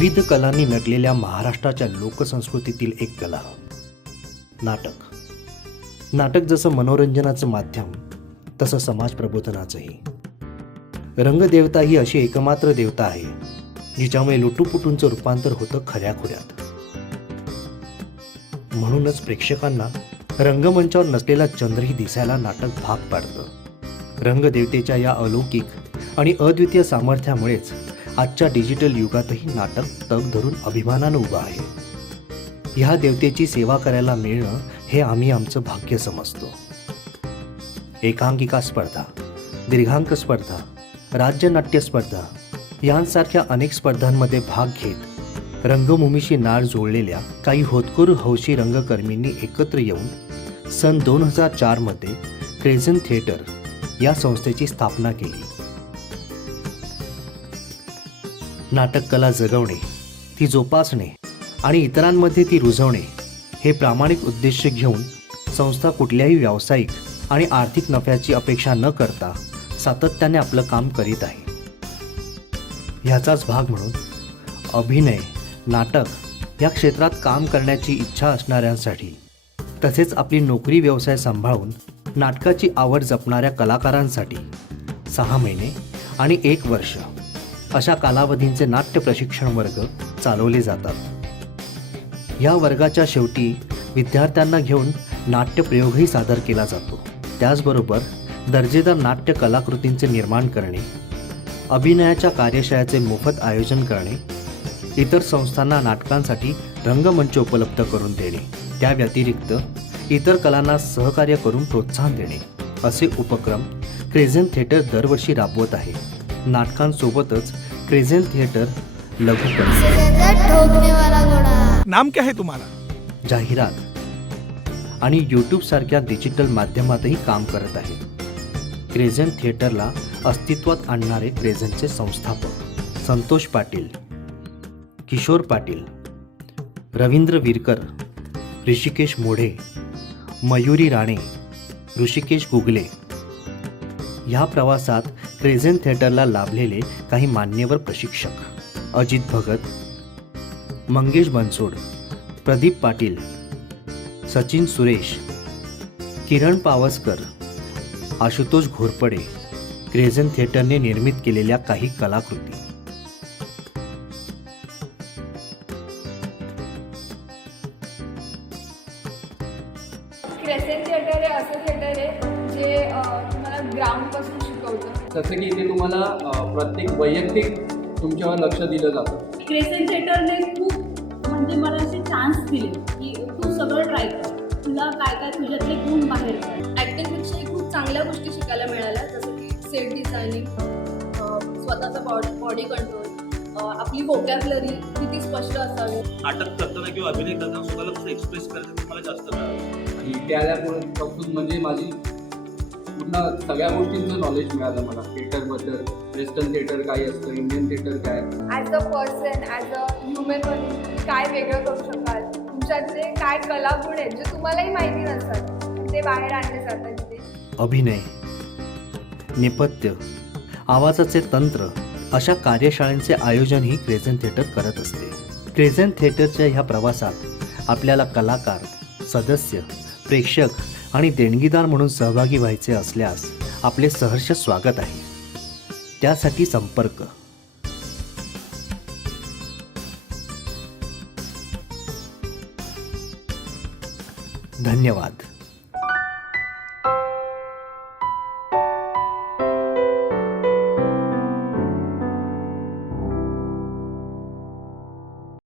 विविध कलांनी नटलेल्या महाराष्ट्राच्या लोकसंस्कृतीतील एक कला नाटक. नाटक जसं मनोरंजनाचं माध्यम तसं समाज प्रबोधनाचंही. रंगदेवता ही अशी एकमात्र देवता आहे जिच्यामुळे लुटूपुटूंचं रूपांतर होतं खऱ्याखुऱ्यात म्हणूनच प्रेक्षकांना रंगमंचावर नसलेला चंद्रही दिसायला नाटक भाग पाडतं. रंगदेवतेच्या या अलौकिक आणि अद्वितीय सामर्थ्यामुळेच आजच्या डिजिटल युगातही नाटक तग धरून अभिमानानं उभं आहे. ह्या देवतेची सेवा करायला मिळणं हे आम्ही आमचं भाग्य समजतो. एकांकिका स्पर्धा दीर्घांक स्पर्धा राज्यनाट्य स्पर्धा यांसारख्या अनेक स्पर्धांमध्ये भाग घेत रंगभूमीशी नाळ जोडलेल्या काही होतकूर हौशी रंगकर्मींनी एकत्र येऊन सन दोन हजार चारमध्ये क्रेझन थिएटर या संस्थेची स्थापना केली. नाटक कला जगवणे ती जोपासणे आणि इतरांमध्ये ती रुजवणे हे प्रामाणिक उद्देश घेऊन संस्था कुठल्याही व्यावसायिक आणि आर्थिक नफ्याची अपेक्षा न करता सातत्याने आपलं काम करीत आहे. ह्याचाच भाग म्हणून अभिनय नाटक या क्षेत्रात काम करण्याची इच्छा असणाऱ्यांसाठी तसेच आपली नोकरी व्यवसाय सांभाळून नाटकाची आवड जपणाऱ्या कलाकारांसाठी सहा महिने आणि एक वर्ष अशा कालावधींचे नाट्य प्रशिक्षण वर्ग चालवले जातात. या वर्गाच्या शेवटी विद्यार्थ्यांना घेऊन नाट्यप्रयोगही सादर केला जातो. त्याचबरोबर दर्जेदार नाट्य कलाकृतींचे निर्माण करणे अभिनयाच्या कार्यशाळेचे मोफत आयोजन करणे इतर संस्थांना नाटकांसाठी रंगमंच उपलब्ध करून देणे त्या व्यतिरिक्त इतर कलांना सहकार्य करून प्रोत्साहन देणे असे उपक्रम क्रेझन थिएटर दरवर्षी राबवत आहे. नाटकांसोबतच क्रेझेन थिएटर लघुपट नाम क्या है तुम्हारा? जाहिरात. आणि यूट्यूब सारख्या डिजिटल माध्यमातही काम करत आहे. क्रेझन थिएटरला अस्तित्वात आणणारे क्रेझनचे संस्थापक संतोष पाटील किशोर पाटील रवींद्र विरकर ऋषिकेश मोढे मयुरी राणे ऋषिकेश गुगले. ह्या प्रवासात क्रेझन थिएटरला लाभलेले काही मान्यवर प्रशिक्षक. अजित भगत मंगेश बनसोड प्रदीप पाटील सचिन सुरेश किरण पावसकर आशुतोष घोरपडे क्रेझन थिएटरने निर्मित केलेल्या काही कलाकृती. क्रेझन थिएटर हे असं थिएटर आहे जे तुम्हाला ग्राउंडपासून जसं की इथे तुम्हाला प्रत्येक वैयक्तिक तुमच्यावर लक्ष दिलं जातं. क्रेसेंट थिएटरने खूप म्हणजे मला असे चान्स दिले की तू सगळं ट्राय कर. तुला काय काय तुझ्यातले गुण बाहेर ॲक्टिंगपेक्षाही खूप चांगल्या गोष्टी शिकायला मिळाल्या जसं की सेट डिझायनिंग स्वतःचा बॉडी बॉडी कंट्रोल आपली वोकॅबलरी किती स्पष्ट असावी. नाटक करताना किंवा अभिनय करताना स्वतःला कसं एक्सप्रेस करायचं मला जास्त कळालं. आणि इथे आल्यापासून म्हणजे माझी पूर्ण सगळ्या गोष्टींचं नॉलेज मिळालं मला. थिएटरबद्दल वेस्टर्न थिएटर काय असतं इंडियन थिएटर काय? As a person as a human काय वेगळं करू शकाल? तुमच्यातले काय कलागुण आहेत जे तुम्हालाही माहिती नसतात ते बाहेर आणले जातात अभिनय नेपथ्य आवाजाचे तंत्र अशा कार्यशाळांचे आयोजनही क्रेझन थिएटर करत असते. क्रेझन थिएटरच्या ह्या प्रवासात आपल्याला कलाकार सदस्य प्रेक्षक आणि देणगीदार म्हणून सहभागी व्हायचे असल्यास आपले सहर्ष स्वागत आहे. त्यासाठी संपर्क. धन्यवाद.